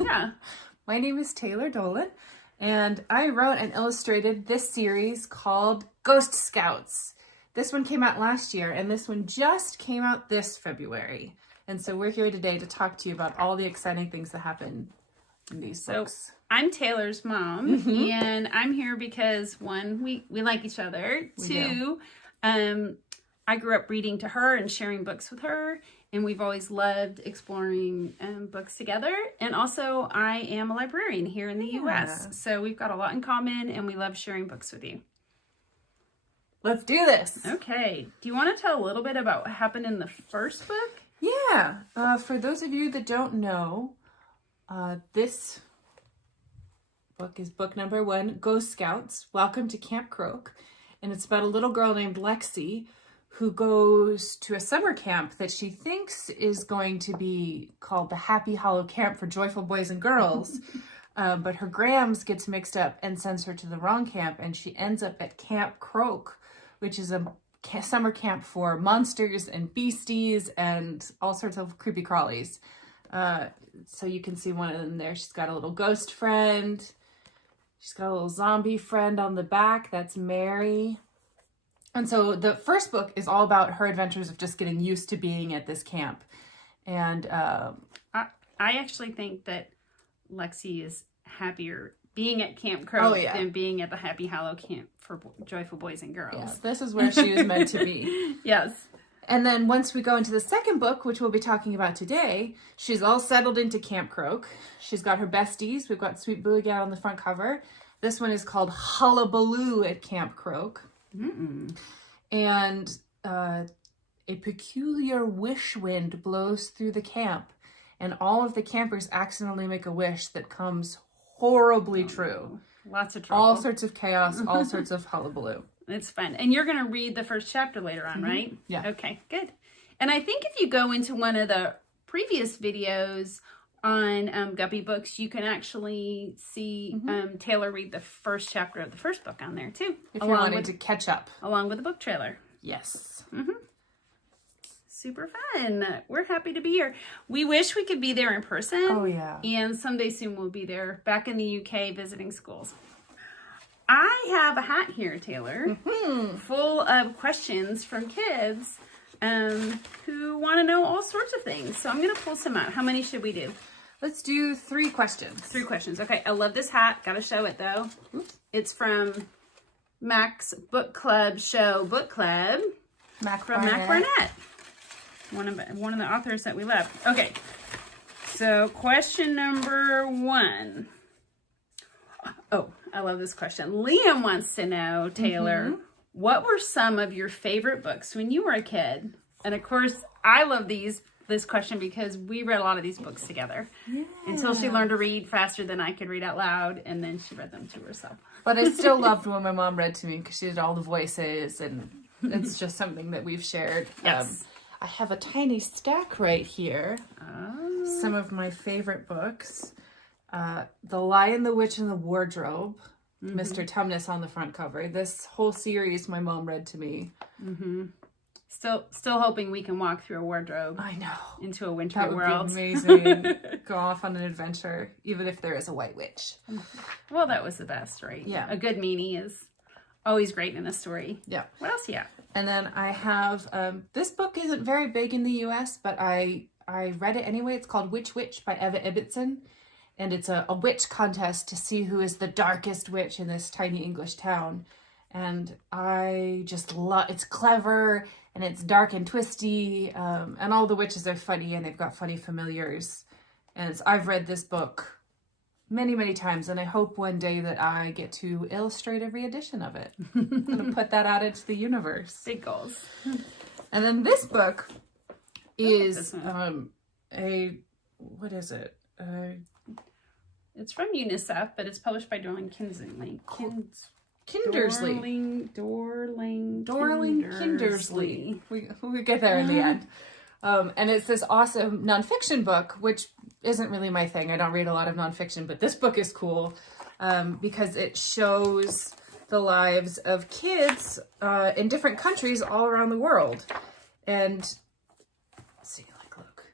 Yeah. My name is Taylor Dolan, and I wrote and illustrated this series called Ghost Scouts. This one came out last year, and this one just came out this February. And so we're here today to talk to you about all the exciting things that happen in these books. I'm Taylor's mom, and I'm here because, one, we like each other. Two, I grew up reading to her and sharing books with her, and we've always loved exploring books together. And also, I am a librarian here in the U.S., so we've got a lot in common, and we love sharing books with you. Let's do this. Okay. Do you want to tell a little bit about what happened in the first book? Yeah. For those of you that don't know, this book is book number 1, Ghost Scouts, Welcome to Camp Croak. And it's about a little girl named Lexi who goes to a summer camp that she thinks is going to be called the Happy Hollow Camp for Joyful Boys and Girls. But her Grams gets mixed up and sends her to the wrong camp, and she ends up at Camp Croak, which is a summer camp for monsters and beasties and all sorts of creepy crawlies. So you can see one of them there. She's got a little ghost friend. She's got a little zombie friend on the back. That's Mary. And so the first book is all about her adventures of just getting used to being at this camp. And I actually think that Lexi is happier being at Camp Croak than being at the Happy Hollow Camp for Joyful Boys and Girls. Yeah, this is where she was meant to be. Yes. And then once we go into the second book, which we'll be talking about today, she's all settled into Camp Croak. She's got her besties. We've got Sweet Boogie on the front cover. This one is called Hullabaloo at Camp Croak. And a peculiar wish wind blows through the camp, and all of the campers accidentally make a wish that comes horribly true. Lots of trouble. All sorts of chaos, all sorts of hullabaloo. It's fun. And you're going to read the first chapter later on, right? Yeah. Okay, good. And I think if you go into one of the previous videos on Guppy Books, you can actually see Taylor read the first chapter of the first book on there too. If you're wanting to catch up. Along with the book trailer. Yes. Super fun. We're happy to be here. We wish we could be there in person. Oh, yeah. And someday soon we'll be there back in the UK visiting schools. I have a hat here, Taylor, full of questions from kids who want to know all sorts of things. So I'm going to pull some out. How many should we do? Let's do 3 questions. 3 questions. Okay, I love this hat. Got to show it, though. It's from Mac's Book Club Show Book Club. Mac Barnett. One of the authors that we love. Okay, so question number 1. Oh, I love this question. Liam wants to know, Taylor, what were some of your favorite books when you were a kid? And of course, I love this question because we read a lot of these books together until she learned to read faster than I could read out loud, and then she read them to herself. But I still loved when my mom read to me because she did all the voices, and it's just something that we've shared. Yes. I have a tiny stack right here. Some of my favorite books. The Lion, the Witch, and the Wardrobe. Mr. Tumnus on the front cover. This whole series my mom read to me. Still hoping we can walk through a wardrobe. I know. Into a wintry world. That would be amazing. Go off on an adventure, even if there is a white witch. Well, that was the best, right? Yeah. A good meanie is always great in a story. Yeah. What else you got? And then I have, this book isn't very big in the U.S., but I read it anyway. It's called Witch Witch by Ebbinson. And it's a witch contest to see who is the darkest witch in this tiny English town. And I just love, it's clever and it's dark and twisty. And all the witches are funny and they've got funny familiars. And I've read this book many, many times. And I hope one day that I get to illustrate every edition of it. I'm going to put that out into the universe. Big goals. And then this book is what is it? It's from UNICEF, but it's published by Dorling Kindersley. Dorling Kindersley. We get there in the end. And it's this awesome nonfiction book, which isn't really my thing. I don't read a lot of nonfiction, but this book is cool because it shows the lives of kids in different countries all around the world. And let's see, look.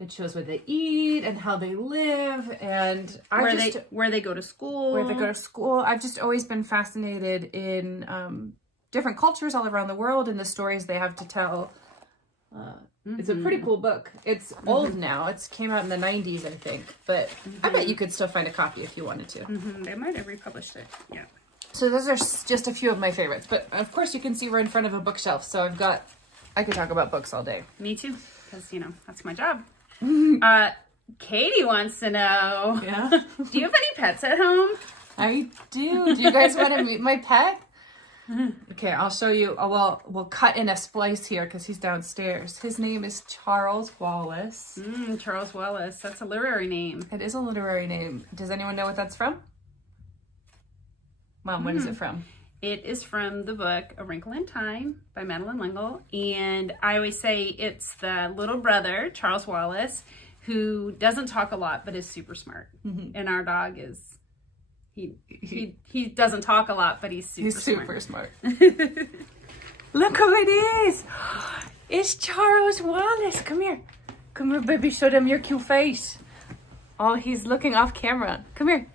It shows what they eat and how they live, and where they go to school. Where they go to school. I've just always been fascinated in different cultures all around the world and the stories they have to tell. It's a pretty cool book. It's old now. It came out in the 90s, I think, but I bet you could still find a copy if you wanted to. They might have republished it. Yeah. So those are just a few of my favorites, but of course you can see we're in front of a bookshelf, so I could talk about books all day. Me too, because that's my job. Katie wants to know. Yeah. Do you have any pets at home? I do. Do you guys want to meet my pet? Okay, I'll show you. We'll cut in a splice here because he's downstairs. His name is Charles Wallace. Charles Wallace. That's a literary name. It is a literary name. Does anyone know what that's from? Mom, what is it from? It is from the book A Wrinkle in Time by Madeleine L'Engle. And I always say it's the little brother, Charles Wallace, who doesn't talk a lot but is super smart. And our dog is, he doesn't talk a lot, but he's super smart. Look who it is. It's Charles Wallace. Come here. Come here, baby. Show them your cute face. Oh, he's looking off camera. Come here.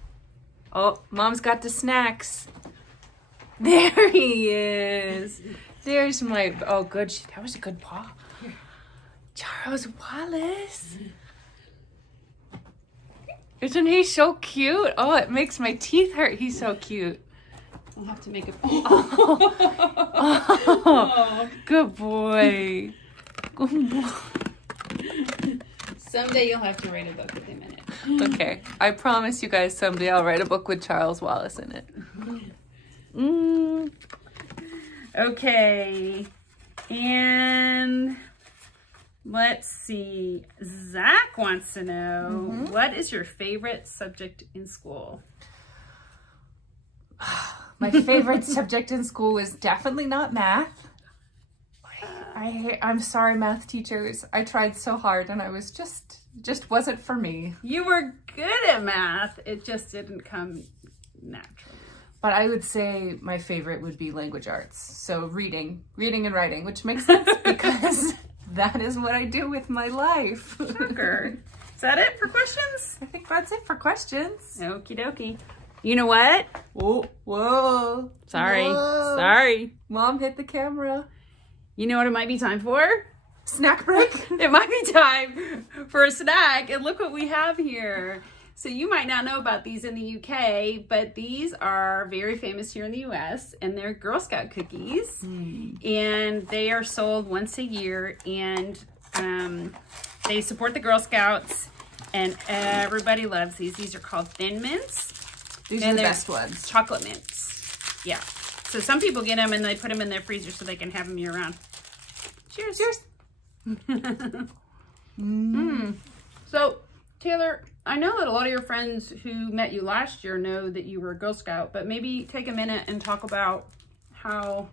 Oh, Mom's got the snacks. There he is. There's my... Oh, good. That was a good paw. Charles Wallace. Isn't he so cute? Oh, it makes my teeth hurt. He's so cute. I'll have to make a... Oh, good boy. Good boy. Someday you'll have to write a book with him in it. Okay. I promise you guys someday I'll write a book with Charles Wallace in it. Okay. And let's see. Zach wants to know, what is your favorite subject in school? My favorite subject in school was definitely not math. I'm sorry, math teachers. I tried so hard and I was just wasn't for me. You were good at math. It just didn't come naturally. But I would say my favorite would be language arts. So reading and writing, which makes sense because that is what I do with my life. Sugar. Is that it for questions? I think that's it for questions. Okie dokie. You know what? Oh, whoa. Sorry. Whoa. Sorry. Mom hit the camera. You know what it might be time for? Snack break? It might be time for a snack. And look what we have here. So you might not know about these in the UK, but these are very famous here in the US, and they're Girl Scout cookies. And they are sold once a year, and they support the Girl Scouts, and everybody loves these. These are called Thin Mints. These are the best ones. Chocolate mints. Yeah. So some people get them and they put them in their freezer so they can have them year round. Cheers. Cheers. So, Taylor, I know that a lot of your friends who met you last year know that you were a Girl Scout, but maybe take a minute and talk about how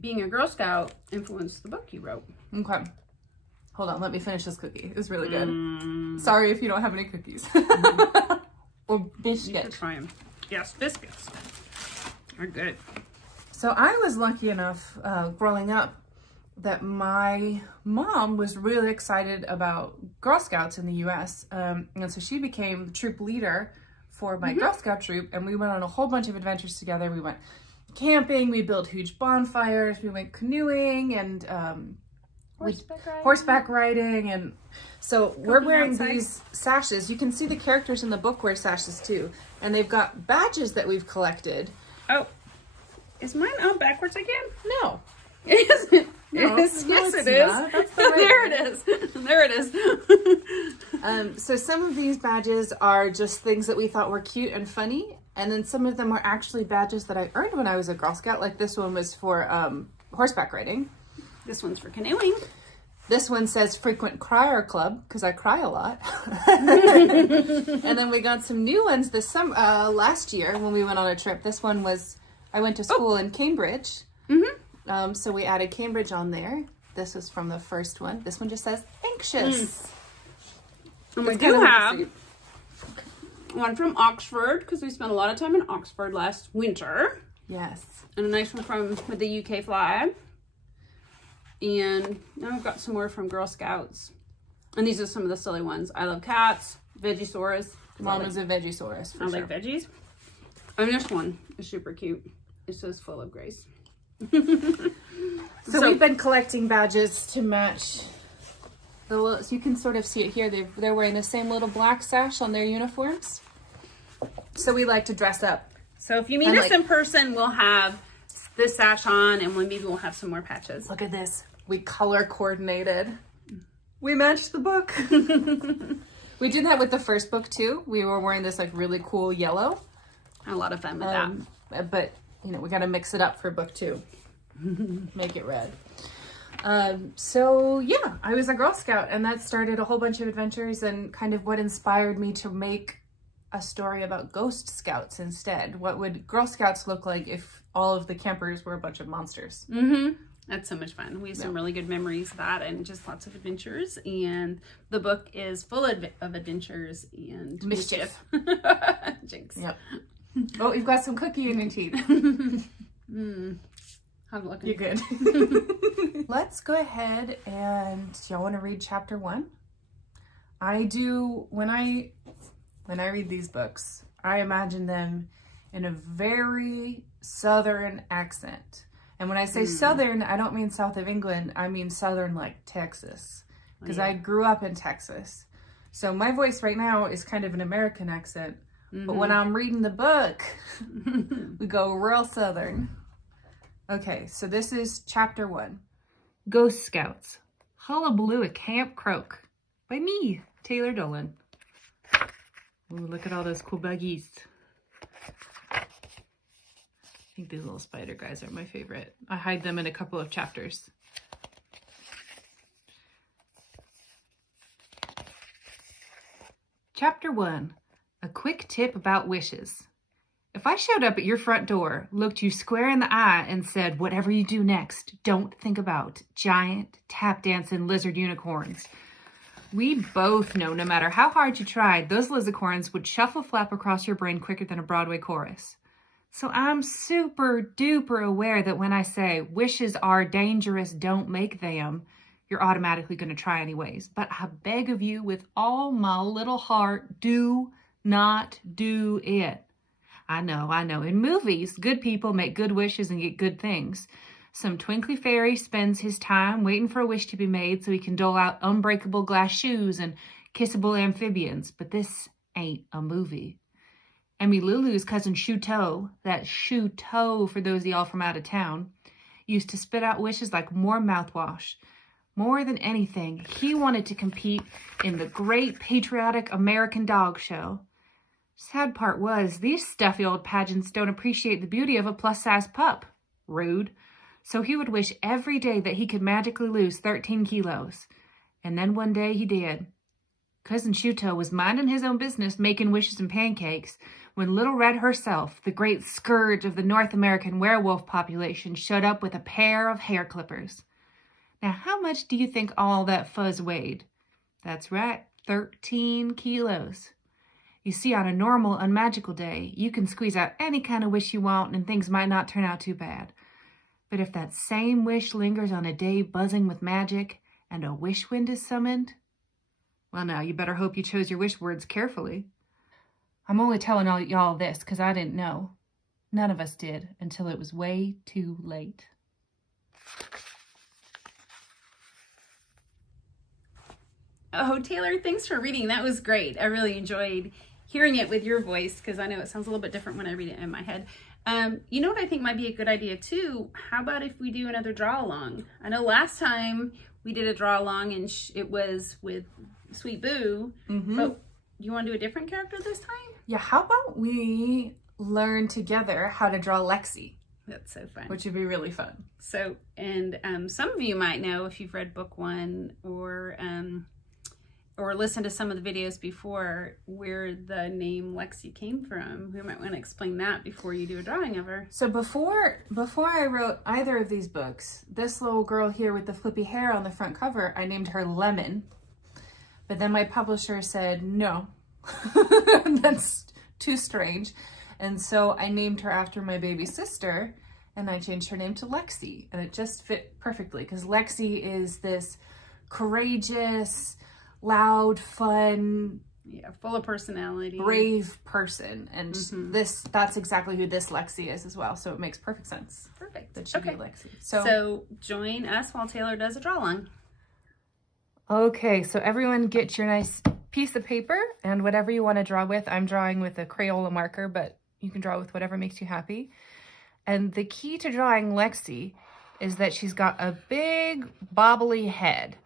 being a Girl Scout influenced the book you wrote. Okay. Hold on, let me finish this cookie. It was really good. Sorry if you don't have any cookies. Or biscuits. You should try them. Yes, biscuits are good. So I was lucky enough growing up that my mom was really excited about Girl Scouts in the U.S. And so she became the troop leader for my Girl Scout troop. And we went on a whole bunch of adventures together. We went camping. We built huge bonfires. We went canoeing and horseback riding. And so we're wearing these sashes. You can see the characters in the book wear sashes too. And they've got badges that we've collected. Oh, is mine on backwards again? No. It isn't. No, yes, it is. That's the right there way. it is. There it is. So some of these badges are just things that we thought were cute and funny. And then some of them are actually badges that I earned when I was a Girl Scout. Like this one was for horseback riding. This one's for canoeing. This one says Frequent Crier Club because I cry a lot. And then we got some new ones this summer, last year when we went on a trip. This one was, I went to school in Cambridge. So we added Cambridge on there. This is from the first one. This one just says anxious. And we do have one from Oxford because we spent a lot of time in Oxford last winter. Yes. And a nice one with the UK flag. And now we've got some more from Girl Scouts. And these are some of the silly ones. I love cats, Vegisaurus. Mom is a Vegisaurus, for I sure. like veggies. And this one is super cute. It says full of grace. So we've been collecting badges to match the little, so you can sort of see it here. They're wearing the same little black sash on their uniforms. So we like to dress up. So if you meet us in person, we'll have this sash on, and maybe we'll have some more patches. Look at this. We color coordinated. We matched the book. We did that with the first book too. We were wearing this like really cool yellow. Had a lot of fun with that. But you know, we got to mix it up for book 2. Make it red. So yeah, I was a Girl Scout, and that started a whole bunch of adventures, and kind of what inspired me to make a story about Ghost Scouts instead. What would Girl Scouts look like if all of the campers were a bunch of monsters? That's so much fun. We have some really good memories of that, and just lots of adventures. And the book is full of adventures and mischief. Jinx. Yep. Oh, you've got some cookie in your teeth. How's it looking? You're good. Let's go ahead and, do y'all want to read chapter 1? I do, when I read these books, I imagine them in a very southern accent. And when I say southern, I don't mean south of England. I mean southern like Texas. Because I grew up in Texas. So my voice right now is kind of an American accent. But when I'm reading the book, we go real southern. Okay, so this is chapter 1. Ghost Scouts. Hullabaloo at Camp Croak. By me, Taylor Dolan. Ooh, look at all those cool buggies. I think these little spider guys are my favorite. I hide them in a couple of chapters. Chapter 1. A quick tip about wishes. If I showed up at your front door, looked you square in the eye, and said, whatever you do next, don't think about giant, tap-dancing lizard unicorns, we both know no matter how hard you tried, those lizards would shuffle flap across your brain quicker than a Broadway chorus. So I'm super duper aware that when I say wishes are dangerous, don't make them, you're automatically going to try anyways. But I beg of you with all my little heart, do not do it. I know. In movies, good people make good wishes and get good things. Some twinkly fairy spends his time waiting for a wish to be made so he can dole out unbreakable glass shoes and kissable amphibians. But this ain't a movie. Emmy Lulu's cousin Shuto, that Shuto for those of y'all from out of town, used to spit out wishes like more mouthwash. More than anything, he wanted to compete in the great patriotic American dog show. Sad part was, these stuffy old pageants don't appreciate the beauty of a plus-size pup. Rude. So he would wish every day that he could magically lose 13 kilos. And then one day he did. Cousin Shuto was minding his own business, making wishes and pancakes, when Little Red herself, the great scourge of the North American werewolf population, showed up with a pair of hair clippers. Now, how much do you think all that fuzz weighed? That's right, 13 kilos. You see, on a normal, unmagical day, you can squeeze out any kind of wish you want and things might not turn out too bad. But if that same wish lingers on a day buzzing with magic and a wish wind is summoned, well, now, you better hope you chose your wish words carefully. I'm only telling all y'all this because I didn't know. None of us did until it was way too late. Oh, Taylor, thanks for reading. That was great. I really enjoyed hearing it with your voice because I know it sounds a little bit different when I read it in my head. You know what I think might be a good idea too? How about if we do another draw along? I know last time we did a draw along and it was with Sweet Boo, but you want to do a different character this time? Yeah, how about we learn together how to draw Lexi? That's so fun. Which would be really fun. So, and some of you might know if you've read book 1 or listened to some of the videos before where the name Lexi came from. We might want to explain that before you do a drawing of her. So before I wrote either of these books, this little girl here with the flippy hair on the front cover, I named her Lemon. But then my publisher said, no, that's too strange. And so I named her after my baby sister, and I changed her name to Lexi. And it just fit perfectly because Lexi is this courageous, loud, fun, yeah, full of personality, brave person. And that's exactly who this Lexi is as well. So it makes perfect sense. Perfect. That she'd be Lexi. So join us while Taylor does a draw along. Okay, so everyone get your nice piece of paper and whatever you want to draw with. I'm drawing with a Crayola marker, but you can draw with whatever makes you happy. And the key to drawing Lexi is that she's got a big bobbly head.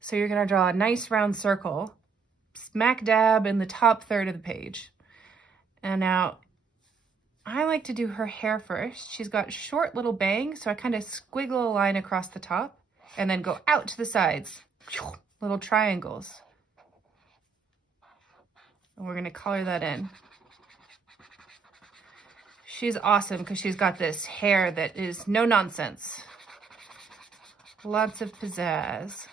So you're going to draw a nice round circle smack dab in the top third of the page. And now I like to do her hair first. She's got short little bangs, so I kind of squiggle a line across the top and then go out to the sides. Little triangles. And we're going to color that in. She's awesome because she's got this hair that is no nonsense. Lots of pizzazz.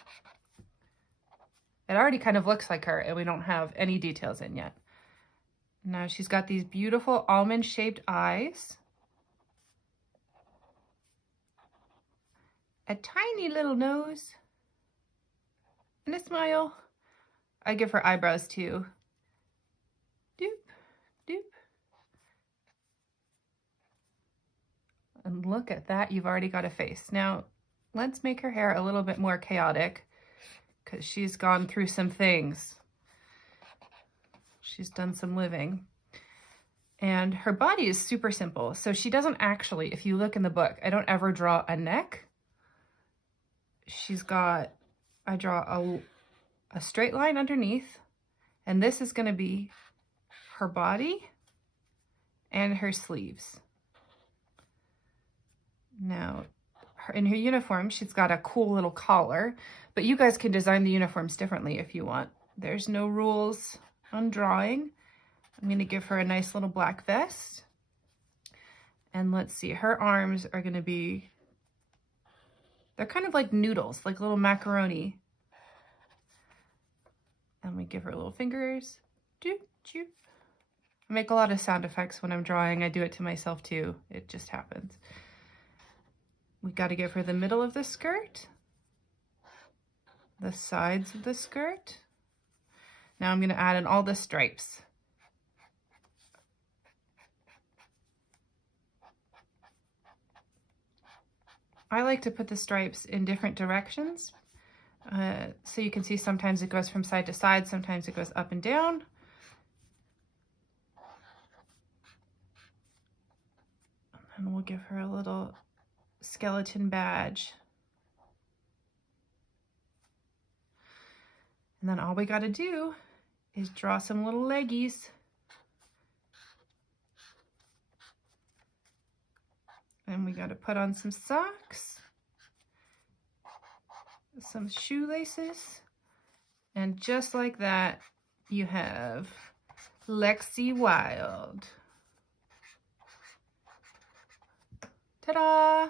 It already kind of looks like her and we don't have any details in yet. Now she's got these beautiful almond-shaped eyes. A tiny little nose. And a smile. I give her eyebrows too. Doop, doop. And look at that, you've already got a face. Now, let's make her hair a little bit more chaotic because she's gone through some things. She's done some living. And her body is super simple. So she doesn't actually, if you look in the book, I don't ever draw a neck. She's got, I draw a straight line underneath, and this is going to be her body and her sleeves. Now, in her uniform, she's got a cool little collar, but you guys can design the uniforms differently if you want. There's no rules on drawing. I'm going to give her a nice little black vest. And let's see, her arms are going to be, they're kind of like noodles, like little macaroni. And we give her little fingers. Doop, doop. I make a lot of sound effects when I'm drawing. I do it to myself too. It just happens. We got to give her the middle of the skirt, the sides of the skirt. Now I'm going to add in all the stripes. I like to put the stripes in different directions. So you can see sometimes it goes from side to side, sometimes it goes up and down. And we'll give her a little skeleton badge. And then all we got to do is draw some little leggies. And we got to put on some socks, some shoelaces, and just like that, you have Lexi Wild. Ta-da!